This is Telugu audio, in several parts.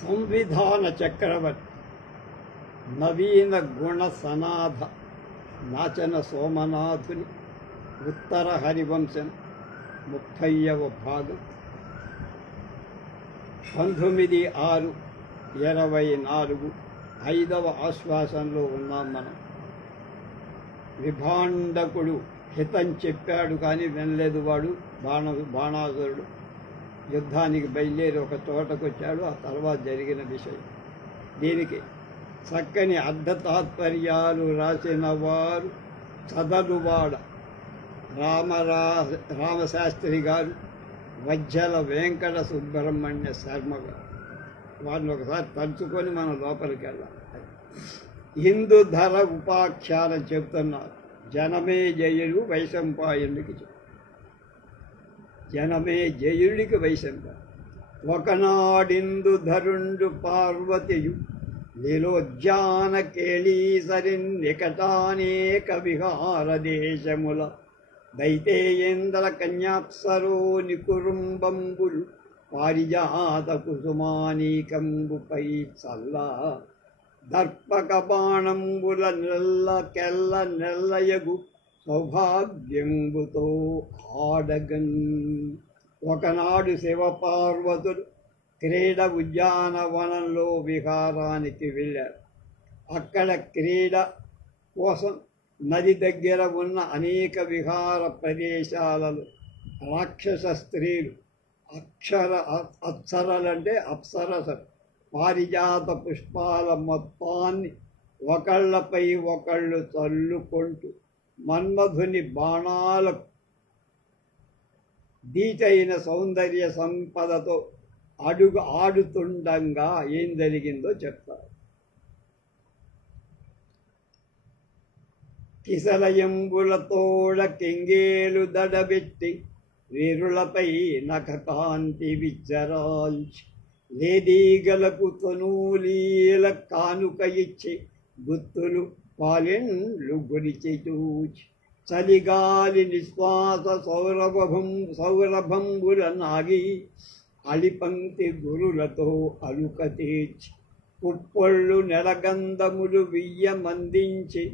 సంవిధాన చక్రవర్తి నవీన గుణ సనాథ నాచన సోమనాథుని ఉత్తర హరివంశం 30వ భాగం 19/6/24 5వ ఆశ్వాసంలో ఉన్నాం మనం. విభాండకుడు హితం చెప్పాడు కానీ వినలేదు. వాడు బాణాసురుడు యుద్ధానికి బయలుదేరి ఒక చోటకు వచ్చాడు. ఆ తర్వాత జరిగిన విషయం. దీనికి చక్కని అర్ధతాత్పర్యాలు రాసిన వారు చదలువాడ రామశాస్త్రి గారు, వజ్జల వెంకట సుబ్రహ్మణ్య శర్మ గారు. వారిని ఒకసారి తలుచుకొని మనం లోపలికి వెళ్ళాలి. హిందూ ధర ఉపాఖ్యానం చెబుతున్నారు. జనమే జయుడు వైశంపాయనుడికి జనమే జయుడికి వైశంపాయను. ఒకనాడిందు ధరుండు పార్వతియు లీలోజ్జాన కేళీసరిన్ నికటానేక విహార దేశముల దైతేయేంద్ర కన్యాప్సరో నికురుంబంబులు పారిజాత కుసుమానీకంబుపై చల్లా దర్పక బాణంబుల నెల్ల కెల్ల నెల్లయగు సౌభాగ్యంబుతో ఆడగన్. ఒకనాడు శివపార్వతులు క్రీడ ఉద్యానవనంలో విహారానికి వెళ్ళారు. అక్కడ క్రీడ కోసం నది దగ్గర ఉన్న అనేక విహార ప్రదేశాలలో రాక్షస స్త్రీలు అప్సరలంటే అప్సరసలు పారిజాత పుష్పాల మొత్తాన్ని ఒకళ్ళపై ఒకళ్ళు చల్లుకుంటూ మన్మధుని బాణాలకు దీటైన సౌందర్య సంపదతో ఆడుతుండగా ఏం జరిగిందో చెప్తారు. కిసలయంబులతోడ కెంగేలు దడబెట్టి వీరులపై నఖకాంతి విచ్చరాల్చి లేదీగలకు తనూలీల కానుక ఇచ్చి గుత్తులు పాలెండ్లు గురిచి చూచి చలిగాలి నిశ్వాస సౌరభంబుల నాగి అలిపంక్తి గురులతో అలుక తీర్చి పుప్పొళ్ళు నెలగంధములు వియ్యమందించి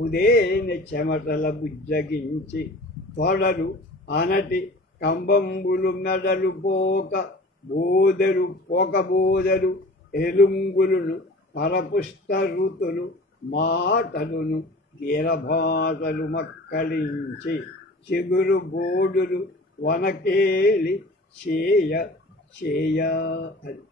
ఉదేని చెమటల బుజ్జగించి తొడలు అనటి కంబంబులు మెడలు పోకబోదలు ఎలుంగులను పరపుష్ట ఋతులు మాటలును గీరభాషలు మక్కలించి చిగురు బోడులు వనకేలి చేయ అది.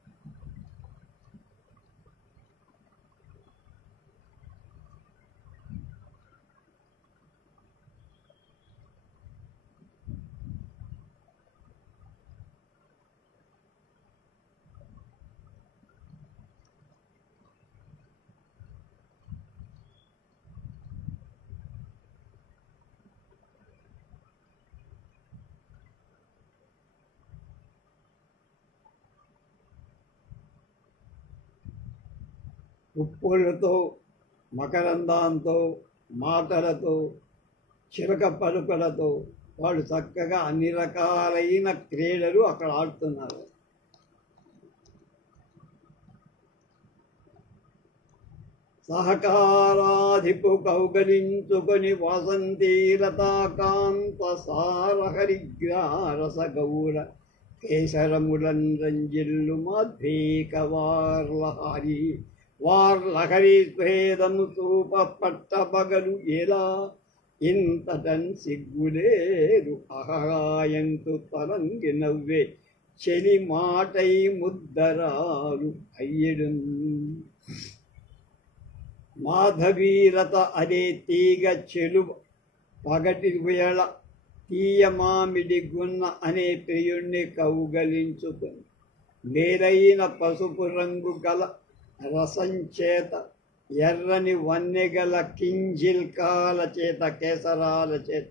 ఉప్పులతో మకరందాంతో మాటలతో చిలక పలుకలతో వాళ్ళు చక్కగా అన్ని రకాలైన క్రీడలు అక్కడ ఆడుతున్నారు. సహకారాధిపు కౌగలించుకొని వాసంతీలతాకాంత సారహరిగ్రారస గౌర కేసరములన్ రంజిల్లు మాధ్వీక వార్లహరి స్వేదము చూప పట్టబగలు ఎలా ఇంతటన్ సిగ్గులేరు అహరాయంతు తరంగి నవ్వే చెలి మాటై ముద్దరాలు అయ్యడు. మాధవీరత అదే తీగ చెలు పగటి వేళ తీయ మామిడి గున్న అనే ప్రియుణ్ణి కౌగలించుకుని నేరైన పసుపు రంగు గల రసం చేత ఎర్రని వన్నెగల కింజిల్కాల చేత కేసరాల చేత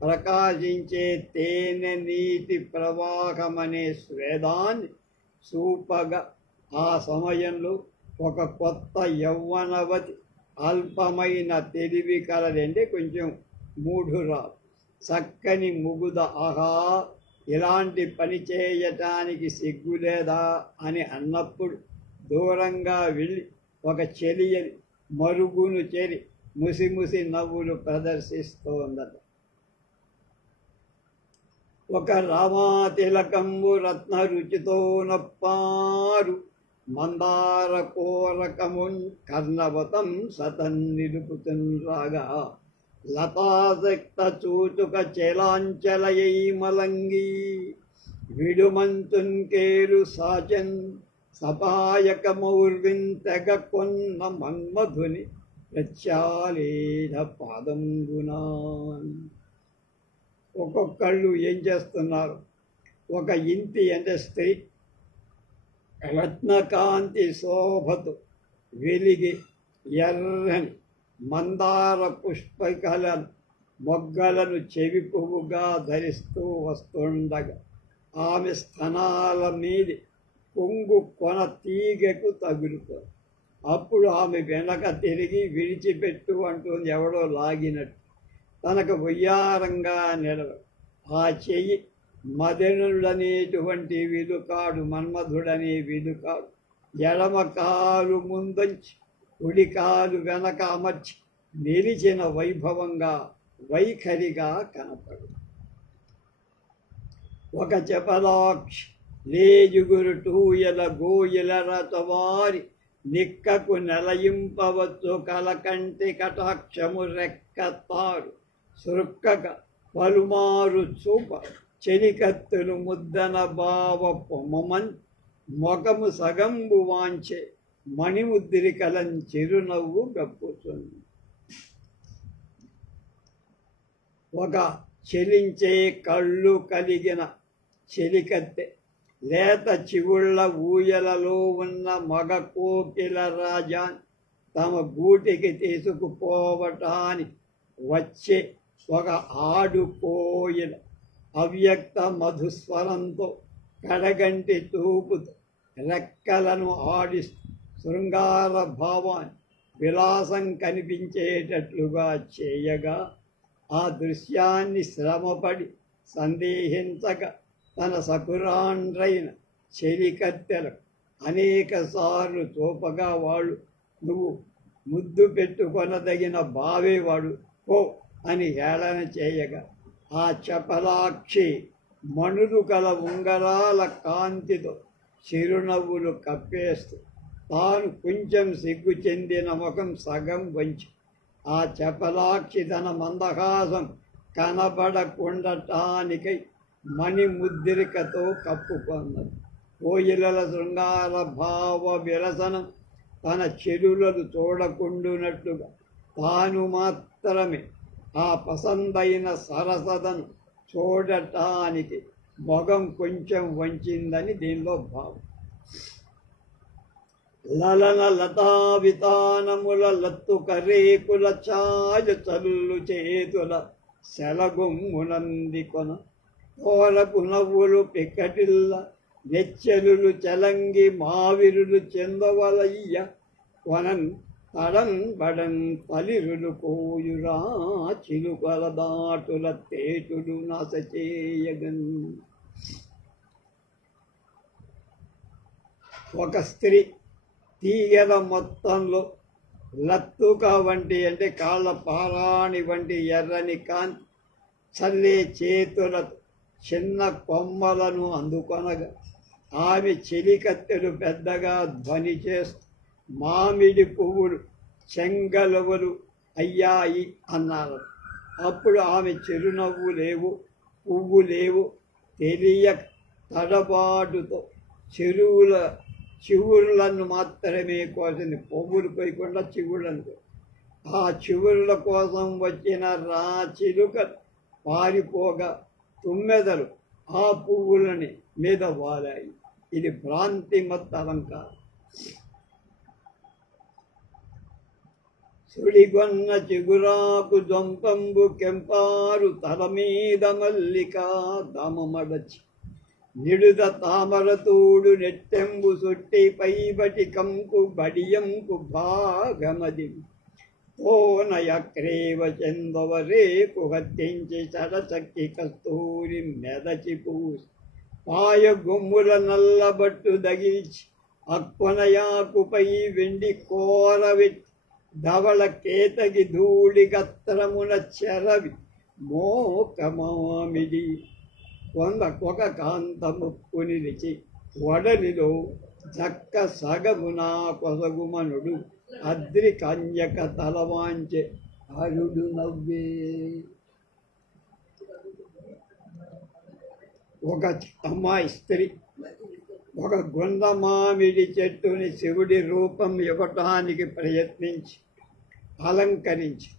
ప్రకాశించే తేనె నీటి ప్రవాహమనే స్వేదాన్ని చూపగా ఆ సమయంలో ఒక కొత్త యవ్వనవతి అల్పమైన తెలివి కలదంటే కొంచెం మూఢురా చక్కని ముగుద ఆహా ఇలాంటి పని చేయటానికి సిగ్గులేదా అని అన్నప్పుడు దూరంగా వెళ్ళి ఒక చెలియని మరుగును చేరి ముసిముసి నవ్వులు ప్రదర్శిస్తోందట. ఒక రామాతిలకంబు రత్న రుచితో నప్పారు మందార కోరకమున్ కర్ణవతం సతన్ నిలుపుతుండ్రాగా లతాసక్త చూచుక చెలాంచలయై మలంగి విడుమంతున్కేలు సాచన్ సపాయకమౌర్విన్ తెగ కొన్న మన్మధుని ప్రత్యాలేన పాదంబునాన్. ఒక్కొక్కళ్ళు ఏం చేస్తున్నారు? ఒక ఇంటి అంటే స్త్రీ రత్నకాంతి శోభతో వెలిగి ఎర్రని మందార పుష్పకలను మొగ్గలను చెవి పువ్వుగా ధరిస్తూ వస్తుండగా ఆమె స్తనాల మీది కొంగు కొన తీగకు తగులుతుంది. అప్పుడు ఆమె వెనక తిరిగి విడిచిపెట్టు అంటుంది ఎవడో లాగినట్టు. తనకు వయ్యారంగా నిలవ ఆ చెయ్యి మదనుడనేటువంటి విలుకాడు, మన్మధుడనే విలుకాడు ఎడమ కాలు ముందంచి కుడి కాలు వెనక అమర్చి నిలిచిన వైభవంగా వైఖరిగా కనపడు. ఒక చపలాక్షి లేజుగురు టూయల గోయల రతవారి నిక్కకు నెలయింపవచ్చు కలకంటి కటాక్షము రెక్కతారు సురుక్కక పలుమారు చూప చెలికత్తులు ముద్దన భావ పొమ్మమన్ మొగము సగంబు వాంచే మణిముద్రికలం చిరునవ్వు గప్పుతుంది. ఒక చెలించే కళ్ళు కలిగిన చెలికత్తె లేత చివుళ్ళ ఊయలలో ఉన్న మగ కోకిల రాజాన్ తమ గూటికి తీసుకుపోవటానికి వచ్చే ఒక ఆడు కోయిల అవ్యక్త మధుస్వరంతో కడగంటి చూపుతో రెక్కలను ఆడిస్తూ శృంగార భావాన్ని విలాసం కనిపించేటట్లుగా చేయగా ఆ దృశ్యాన్ని శ్రమపడి సందేహించక తన సకురాండ్రైన చెలికత్తెలకు అనేక సార్లు చూపగా వాళ్ళు నువ్వు ముద్దు పెట్టుకొనదగిన బావేవాడు పో అని హేళన చేయగా ఆ చపలాక్షి మణులు కల ఉంగరాల కాంతితో చిరునవ్వులు కప్పేస్తూ తాను కొంచెం సిగ్గు చెందిన ముఖం సగం వంచి ఆ చపలాక్షి తన మందహాసం కనబడకుండటానికై మణిముద్రికతో కప్పుకొన్నది. కోయిలల శృంగార భావ విలసనం తన చెరులను చూడకుండునట్లుగా తాను మాత్రమే ఆ పసందైన సరసదను చూడటానికి మొగం కొంచెం వంచిందని దీనిలో భావం. లలన లతా వితానముల లత్తు కరేకుల ఛాయ చల్లు చేతుల సెలగొమ్మునంది కొన తోరపు నవ్వులు పిక్కటిల్ల నెచ్చెలులు చలంగి మావిరులు చెందవలయ్య కొనన్ తడన్ బడన్ పలిరులు కోయురా చిలుకల దాటుల తేటుడు నసచేయగన్. ఒక స్త్రీ తీగల మొత్తంలో లత్తుక వంటి అంటే కాళ్ళ పారాణి వంటి ఎర్రని కాంతి చల్లే చేతులతో చిన్న కొమ్మలను అందుకొనగా ఆమె చెలికత్తెలు పెద్దగా ధ్వని చేస్తూ మామిడి పువ్వులు చెంగలవలు అయ్యాయి అన్నారు. అప్పుడు ఆమె చిరునవ్వు లేవు, పువ్వు లేవు తెలియక తడబాటుతో చివురులను మాత్రమే కోసింది. పువ్వులు పోయకుండా చివుళ్ళను. ఆ చివురుల కోసం వచ్చిన చిలుక పారిపోగా తుమ్మెదలు ఆ పువ్వులని మీద వాలాయి. ఇది భ్రాంతిమత్ అలంకారం. సుడిగొన్న చిగురాకు జొంపంబు కెంపారు తల మీద మల్లిక దమమడచి నిడుద తామరతూడు నెట్టెంబు సుట్టి పైబటి కంపు బడియంపు భాగమది ఓనయక్రేవ చందవరేకు హత్తించి చడచక్కి కస్తూరి మెదచి పూసి పాయ గుమ్ముల నల్లబట్టు దగిల్చి అక్వనయాకుపై వెండి కోరవి ధవళ కేతగి ధూళి గత్రమున చెరవి మోకమామిడి ఒక కాంతముక్కు నిలిచి వడలిలో జక్క సగమునా కొసగుమనుడు అద్రి కన్యక తలవాంచె అరుడు నవ్వే. ఒక అమ్మాయి స్త్రీ ఒక గుండమామిడి చెట్టుని శివుడి రూపం ఇవ్వటానికి ప్రయత్నించి అలంకరించి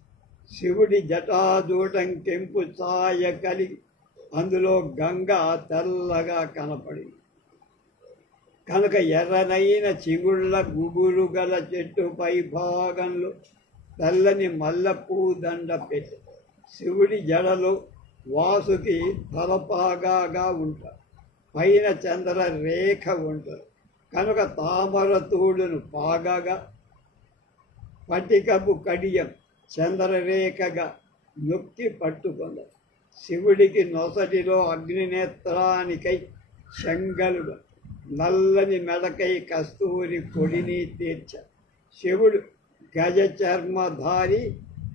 శివుడి జటాజూటం కెంపు ఛాయ కలిగి అందులో గంగ తెల్లగా కనపడింది కనుక ఎర్రనైన చిగుళ్ళ గుబురు గల చెట్టు పై భాగంలో తెల్లని మల్లెపూ దండ పెట్టి శివుడి జడలో వాసుకి తలపాగాగా ఉంటారు, పైన చంద్ర రేఖ ఉంటారు కనుక తామర తూడును పాగగా పటికపు కడియం చంద్రరేఖగా నొక్కి పట్టుకున్నారు. శివుడికి నొసటిలో అగ్నినేత్రానికై శంగలుగా నల్లని మెడకై కస్తూరి పొడిని తీర్చారు. శివుడు గజ చర్మధారి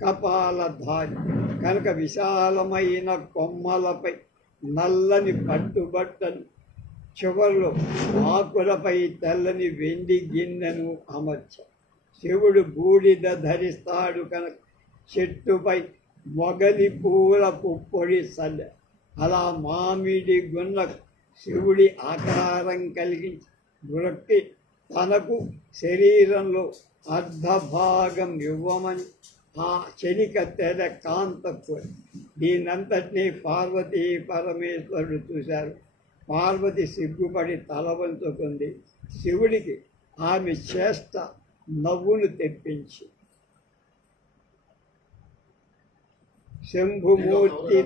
కపాలధారి కనుక విశాలమైన కొమ్మలపై నల్లని పట్టుబట్టను చివరిలో ఆకులపై తెల్లని వెండి గిన్నెను అమర్చారు. శివుడు బూడిద ధరిస్తాడు కనుక చెట్టుపై మొగలి పూల పుప్పొడి సల్ల అలా మామిడి గున్న శివుడి ఆకారం కలిగించి గురక్కి తనకు శరీరంలో అర్ధభాగం ఇవ్వమని ఆ చెలిక తెర కాంతకు దీనంతటినీ పార్వతీ పరమేశ్వరుడు చూశారు. పార్వతి సిగ్గుపడి తల వంచుకుంది. శివుడికి ఆమె చేష్ట నవ్వును తెప్పించి శంభుమూర్తి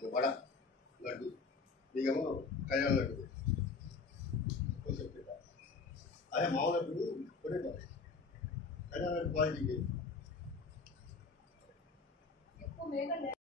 వడ లడ్డు నీకేమో కళ్యాణ లడ్డు అదే మామూలు లడ్డు కొనే కళ్యాణ లడ్డు క్వాలిటీకి